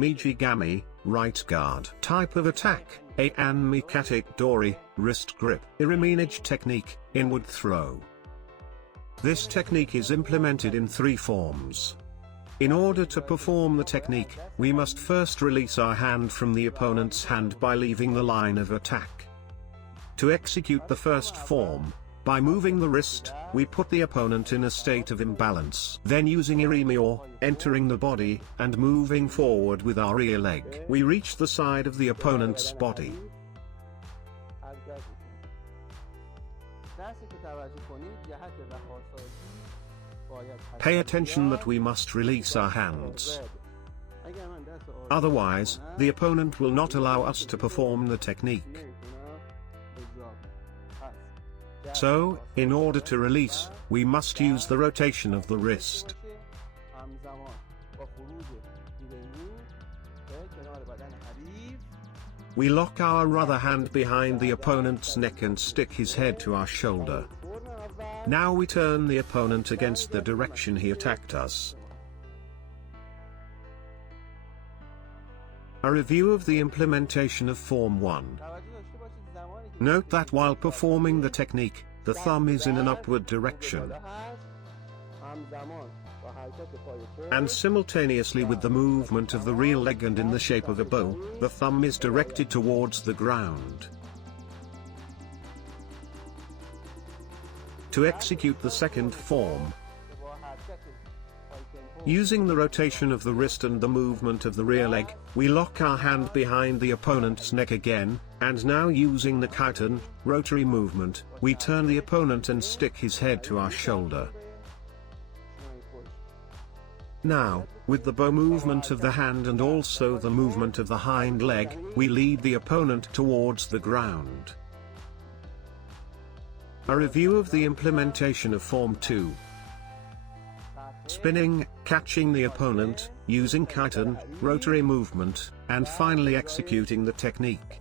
MIGI GAMAE, right guard. Type of attack, AIHANMI KATATE DORI, wrist grip. IRIMINAGE Technique, inward throw. This technique is implemented in 3 forms. In order to perform the technique, we must first release our hand from the opponent's hand by leaving the line of attack. To execute the first form, by moving the wrist, we put the opponent in a state of imbalance. Then using IRIMI or entering the body and moving forward with our rear leg, we reach the side of the opponent's body. Pay attention that we must release our hands. Otherwise, the opponent will not allow us to perform the technique. So, in order to release, we must use the rotation of the wrist. We lock our other hand behind the opponent's neck and stick his head to our shoulder. Now we turn the opponent against the direction he attacked us. A review of the implementation of Form 1. Note that while performing the technique, the thumb is in an upward direction. And simultaneously with the movement of the rear leg and in the shape of a bow, the thumb is directed towards the ground. To execute the second form, using the rotation of the wrist and the movement of the rear leg, we lock our hand behind the opponent's neck again, and now using the KAITEN, rotary movement, we turn the opponent and stick his head to our shoulder. Now, with the bow movement of the hand and also the movement of the hind leg, we lead the opponent towards the ground. A review of the implementation of Form 2. Spinning, catching the opponent, using KAITEN, rotary movement, and finally executing the technique.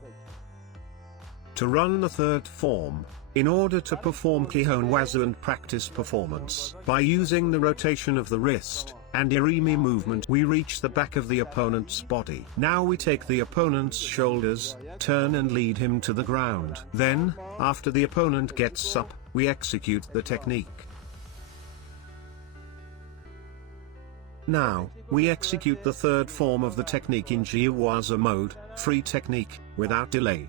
To run the third form, in order to perform kihon waza and practice performance, by using the rotation of the wrist and IRIMI movement, we reach the back of the opponent's body. Now we take the opponent's shoulders, turn and lead him to the ground. Then, after the opponent gets up, we execute the technique. Now, we execute the third form of the technique in JIYUWAZA mode, free technique, without delay.